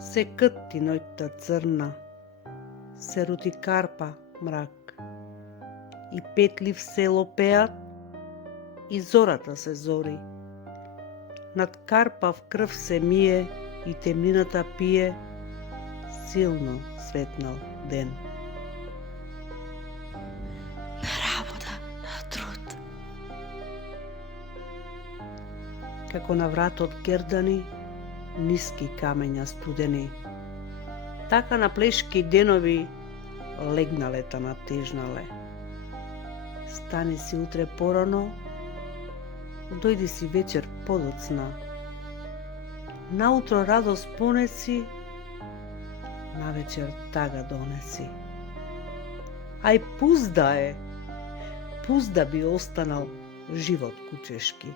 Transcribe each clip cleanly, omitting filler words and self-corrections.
Се кътти ноќта црна, се рути карпа мрак, и петли в село пеат, и зората се зори. Над карпав крв се мие и темнината пие, силно светнал ден. На работа, на труд. Како на вратот гердани, ниски камења студени. Така на плешки денови легнале та натежнале. Стани си утре порано, дојди си вечер подоцна. Наутро радост понеси, навечер тага донеси. Ај пузда е, пузда би останал живот кучешки.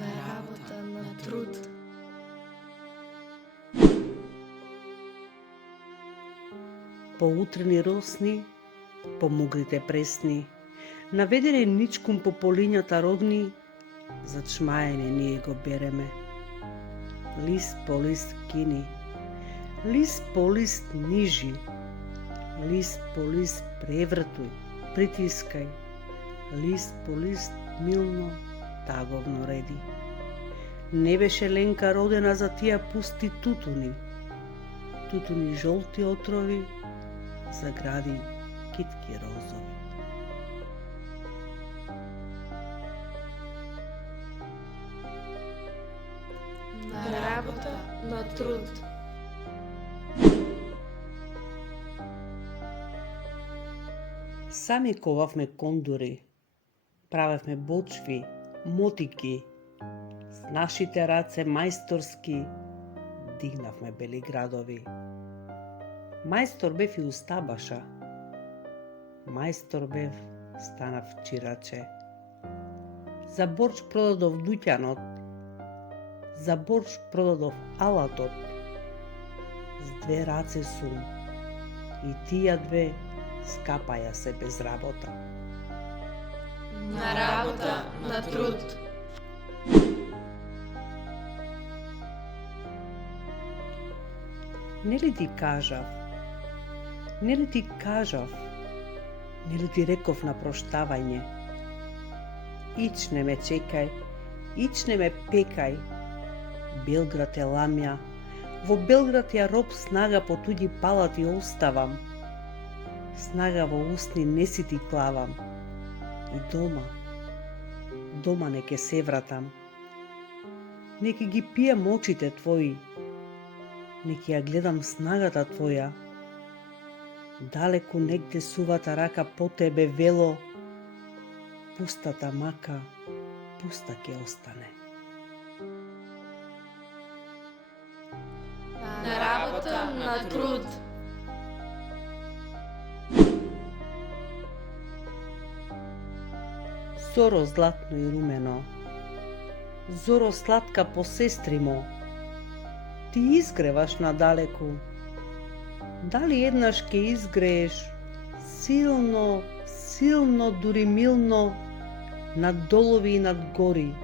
На работа, на труд. По утрени росни, по мугрите пресни, наведени ничкум по полињата родни, зачмаени ние го береме. Лист по лист кини, лист по лист нижи, лист по лист превртуј, притискај, лист по лист милно, таговно реди. Не беше Ленка родена за тие пусти тутуни, тутуни жолти отрови, загради китки розови. На работа, на труд. Сами ковавме кондури, правевме бочви, мотики, с нашите раце мајсторски дигнавме бели градови. Мајстор бев и устабаша, мајстор бев станав чираче. За борч продадов дуќанот, за борч продадов алатот. С две раце сум, и тие две скапаја се без работа. На работа, на труд. Нели ти кажав, нели ти кажав, нели ти реков на проштавање? Ичне ме чекај, ичне ме пекај. Белград е ламја, во Белград ја роб снага по туѓи палати оставам. Снага во усни не си ти клавам. И дома, дома неке се вратам. Неке ги пием очите твои, неке ја гледам снагата твоја. Далеку негде сувата рака по тебе вело, пустата мака, пуста ќе остане. На работа, на труд. Зоро златно и румено, зоро сладка по сестримо, ти изгреваш надалеку. Дали еднаш ке изгрееш, силно, силно, дури милно, над долови и над гори,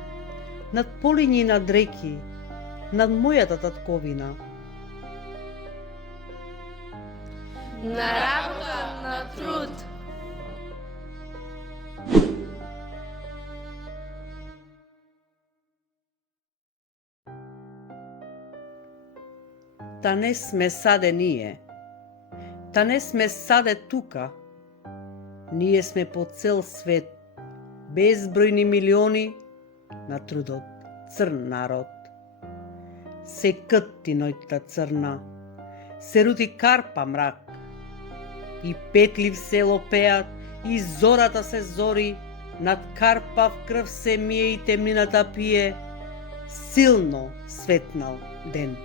над полињи и над реки, над мојата татковина. На работа, на труд. Та не сме саде ние, та не сме саде тука. Ние сме по цел свет, безбројни милиони на трудот, црн народ. Се кътти ноќта црна, се рути карпа мрак, и петли в село пеат, и зората се зори, над карпав крв се мие и темнината пие, силно светнал ден.